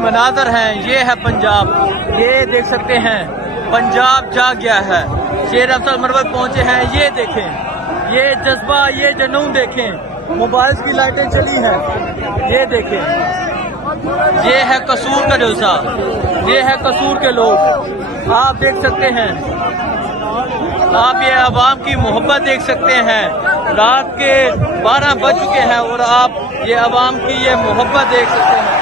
मनाजर हैं, ये है पंजाब। ये देख सकते हैं पंजाब जाग गया है। शेर अफजल मरवत पहुंचे हैं, ये देखें, ये जज्बा, ये जुनून देखें। मोबाइल की लाइटें चली हैं, ये देखें। ये है कसूर का जलसा, ये है कसूर के लोग। आप देख सकते हैं, आप ये आवाम की मोहब्बत देख सकते हैं। रात के 12 बज चुके हैं और आप ये आवाम की ये मोहब्बत देख सकते हैं।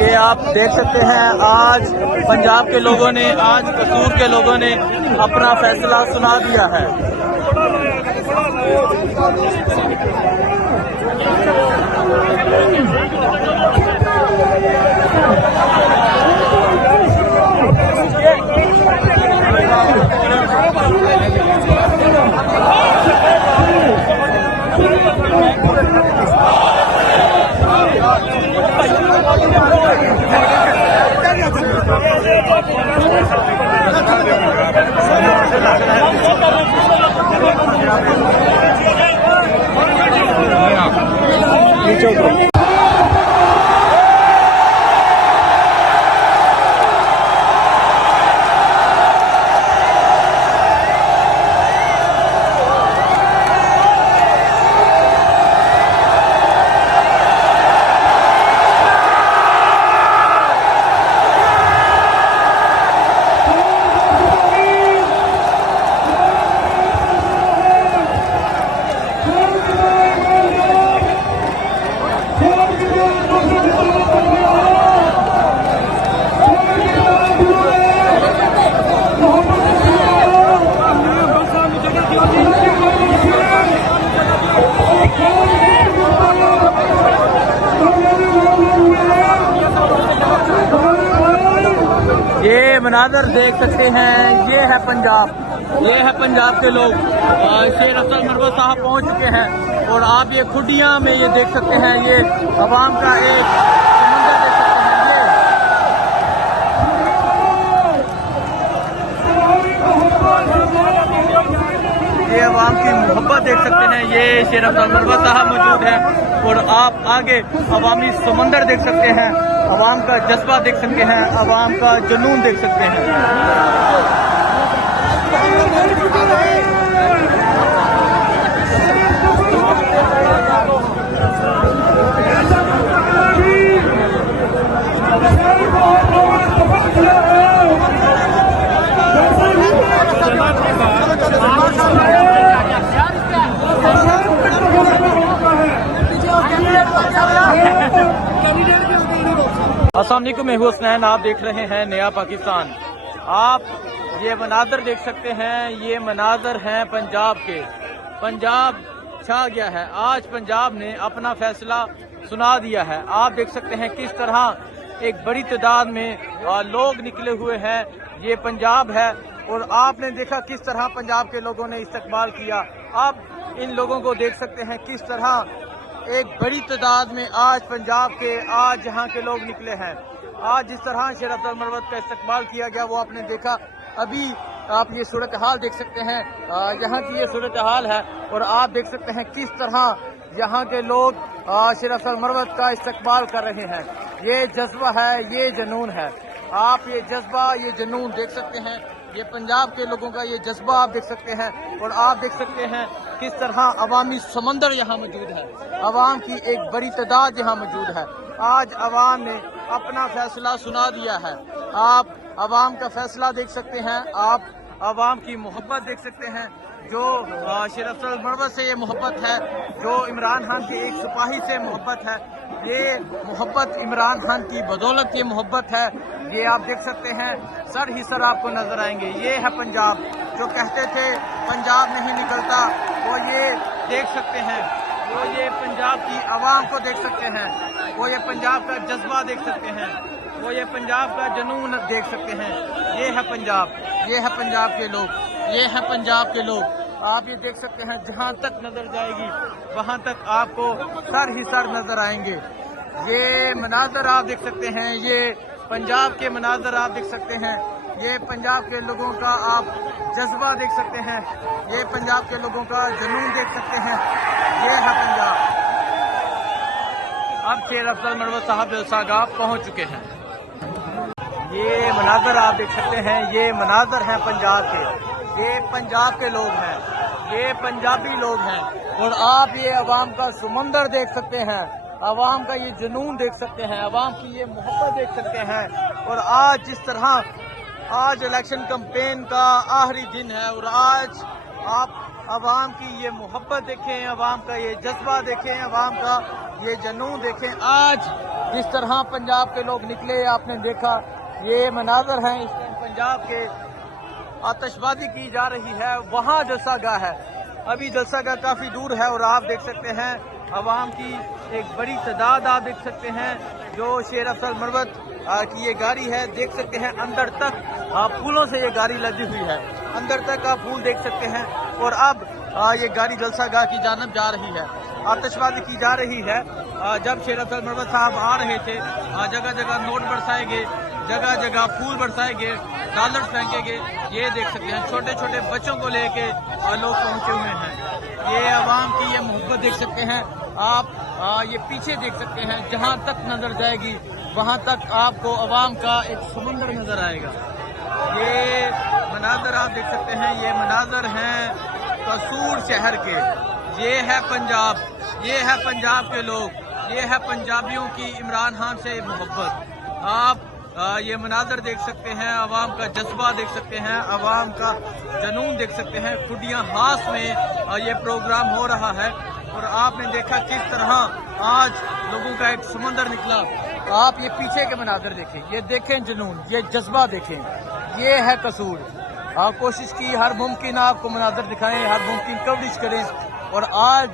ये आप देख सकते हैं, आज पंजाब के लोगों ने, आज कसूर के लोगों ने अपना फैसला सुना दिया है। ये मनाजर देख सकते हैं, ये है पंजाब, ये है पंजाब के लोग। शेर अफजल मरवत साहब पहुंच चुके हैं और आप ये खुडियां में ये देख सकते हैं, ये अवाम का एक समंदर देख सकते हैं। ये अवाम की मोहब्बत देख सकते हैं। ये शेर अफजल मरवत साहब मौजूद हैं और आप आगे अवामी समंदर देख सकते हैं, अवाम का जज्बा देख सकते हैं, अवाम का जुनून देख सकते हैं। अस्सलाम वालेकुम, मैं हूं हसनैन, आप देख रहे हैं नया पाकिस्तान। आप ये मनाजर देख सकते हैं, ये मनाजर हैं पंजाब के। पंजाब छा गया है, आज पंजाब ने अपना फैसला सुना दिया है। आप देख सकते हैं किस तरह एक बड़ी तादाद में लोग निकले हुए हैं। ये पंजाब है और आपने देखा किस तरह पंजाब के लोगों ने इस्तकबाल किया। आप इन लोगों को देख सकते हैं किस तरह एक बड़ी तादाद में आज पंजाब के, आज यहाँ के लोग निकले हैं। आज जिस तरह शेर अफजल मरवत का इस्तकबाल किया गया वो आपने देखा। अभी आप ये सूरत हाल देख सकते हैं, यहाँ की ये सूरत हाल है और आप देख सकते हैं किस तरह यहाँ के लोग शेर अफजल मरवत का इस्तकबाल कर रहे हैं। ये जज्बा है, ये जुनून है। आप ये जज्बा, ये जुनून देख सकते हैं, ये पंजाब के लोगों का ये जज्बा आप देख सकते हैं और आप देख सकते हैं किस तरह अवामी समंदर यहाँ मौजूद है। अवाम की एक बड़ी तादाद यहाँ मौजूद है। आज अवाम ने अपना फैसला सुना दिया है। आप अवाम का फैसला देख सकते हैं, आप अवाम की मोहब्बत देख सकते हैं। जो शेर अफजल मरवत से ये मोहब्बत है, जो इमरान खान के एक सिपाही से मोहब्बत है, ये मोहब्बत इमरान खान की बदौलत ये मोहब्बत है। ये आप देख सकते हैं, सर ही सर आपको नजर आएंगे। ये है पंजाब, जो कहते थे पंजाब नहीं निकलता, वो ये देख सकते हैं। वो ये पंजाब की आवाम को देख सकते हैं, वो ये पंजाब का जज्बा देख सकते हैं, वो ये पंजाब का जुनून देख सकते हैं। ये है पंजाब, ये है पंजाब के लोग, ये है पंजाब के लोग। आप ये देख सकते हैं, जहाँ तक नजर जाएगी वहाँ तक आपको सर ही सर नजर आएंगे। ये मनाजर आप देख सकते हैं, ये पंजाब के मनाजर आप देख सकते हैं। ये पंजाब के लोगों का आप जज्बा देख सकते हैं, ये पंजाब के लोगों का जुनून देख सकते हैं। ये है पंजाब। अब शेर अफजल मरवत साहब जलसागाह पहुंच चुके हैं। ये मनाजर आप देख सकते हैं, ये मनाजर हैं पंजाब के, ये पंजाब के लोग हैं, ये पंजाबी लोग हैं। और आप ये अवाम का समंदर देख सकते हैं, अवाम का ये जुनून देख सकते हैं, अवाम की ये मोहब्बत देख सकते हैं। और आज जिस तरह आज इलेक्शन कैंपेन का आखिरी दिन है और आज आप अवाम की ये मोहब्बत देखें, अवाम का ये जज्बा देखें, अवाम का ये जुनून देखें। आज जिस तरह पंजाब के लोग निकले, आपने देखा ये मनाजर हैं। इस टाइम पंजाब के आतिशबाजी की जा रही है, वहाँ जलसागाह है। अभी जलसागाह काफ़ी दूर है और आप देख सकते हैं अवाम की एक बड़ी तादाद आप देख सकते हैं। जो शेर अफजल मरवत की ये गाड़ी है, देख सकते हैं अंदर तक फूलों से ये गाड़ी लदी हुई है, अंदर तक आप फूल देख सकते हैं। और अब ये गाड़ी जलसागाह की जानब जा रही है, आतिशबाजी की जा रही है। जब शेर अफजल मरवत साहब आ रहे थे, जगह जगह नोट बरसाए गए, जगह जगह फूल बरसाए गए, डॉलर फेंके गए। ये देख सकते हैं छोटे छोटे बच्चों को लेके लोग पहुंचे हुए हैं। ये अवाम की ये मोहब्बत देख सकते हैं आप। ये पीछे देख सकते हैं, जहां तक नजर जाएगी वहां तक आपको अवाम का एक समुंदर नजर आएगा। ये मनाजर आप देख सकते हैं, ये मनाजर हैं कसूर शहर के। ये है पंजाब, ये है पंजाब के लोग, ये है पंजाबियों की इमरान खान से मोहब्बत। आप ये मनाजर देख सकते हैं, अवाम का जज्बा देख सकते हैं, अवाम का जुनून देख सकते हैं। खुडियाँ हास में ये प्रोग्राम हो रहा है और आपने देखा किस तरह आज लोगों का एक समंदर निकला। आप ये पीछे के मनाजर देखें, ये देखें जुनून, ये जज्बा देखें। ये है कसूर। कोशिश की हर मुमकिन आपको मनाजर दिखाएं, हर मुमकिन कवरेज करें। और आज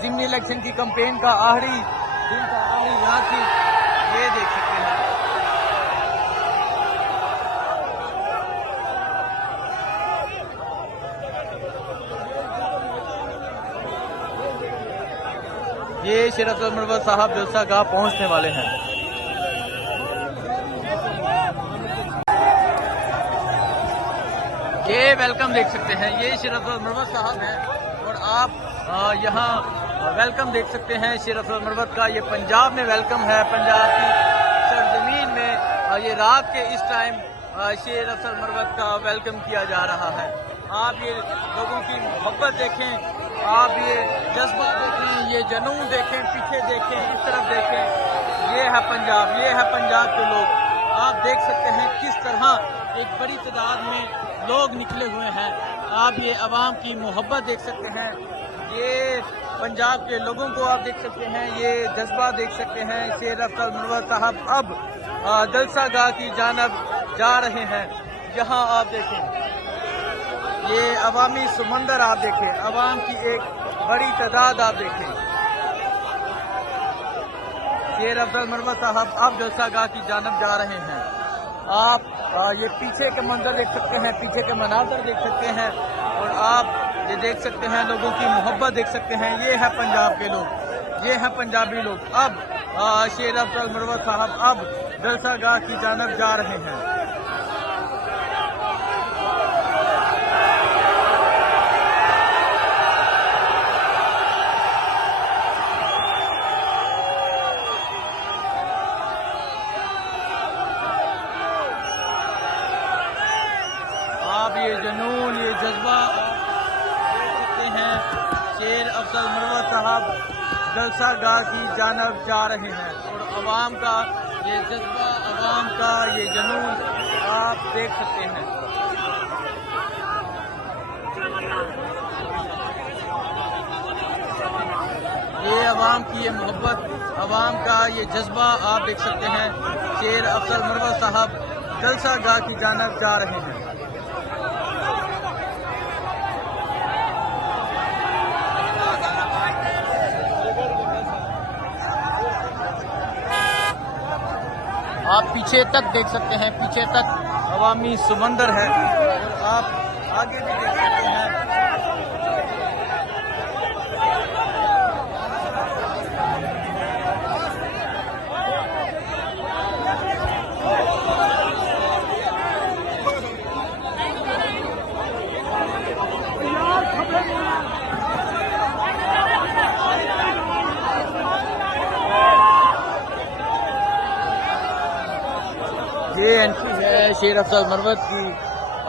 ज़िमनी इलेक्शन की कैंपेन का आखिरी दिन का आखिरी रात थी, ये देख सकते हैं। ये शेर अफजल मरवत साहब जलसागाह पहुंचने वाले हैं। ये वेलकम देख सकते हैं, ये शेर अफजल मरवत साहब हैं। और आप यहाँ वेलकम देख सकते हैं शेर अफजल मरवत का। ये पंजाब में वेलकम है, पंजाब की सरजमीन में ये रात के इस टाइम शेर अफजल मरवत का वेलकम किया जा रहा है। आप ये लोगों की मोहब्बत देखें, आप ये जज्बा देखें, ये जुनून देखें, पीछे देखें, इस तरफ देखें। ये है पंजाब, ये है पंजाब के लोग। आप देख सकते हैं किस तरह एक बड़ी तादाद में लोग निकले हुए हैं। आप ये अवाम की मोहब्बत देख सकते हैं, ये पंजाब के लोगों को आप देख सकते हैं, ये जज्बा देख सकते हैं। शेर अफजल मरवत साहब अब जलसागाह की जानब जा रहे हैं। यहाँ आप देखें ये अवामी समंदर, आप देखें अवाम की एक बड़ी तादाद आप देखें। शेर अफजल मरवत साहब अब जलसागाह की जानब जा रहे हैं। आप ये पीछे के मंजर देख सकते हैं, पीछे के मनाजर देख सकते हैं। और आप ये देख सकते हैं लोगों की मोहब्बत देख सकते हैं। ये है पंजाब के लोग, ये है पंजाबी लोग। अब शेर अफजल मरवत साहब अब जलसागाह की जानब जा रहे हैं। आप ये जुनून, ये जज्बा देख सकते हैं। शेर अफजल मरवत साहब जलसागाह की जानब जा रहे हैं और अवाम का ये जज्बा, अवाम का ये जुनून आप देख सकते हैं। ये अवाम की ये मोहब्बत, अवाम का ये जज्बा आप देख सकते हैं। शेर अफजल मरवत साहब जलसागाह की जानब जा रहे हैं। आप पीछे तक देख सकते हैं, पीछे तक अवामी समंदर है। आप आगे भी देख सकते हैं। ये एंट्री है शेर अफजल मरवत की।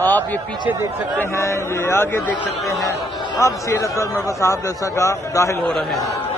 आप ये पीछे देख सकते हैं, ये आगे देख सकते हैं। अब शेर अफजल मरवत साहब जलसा का दाखिल हो रहे हैं।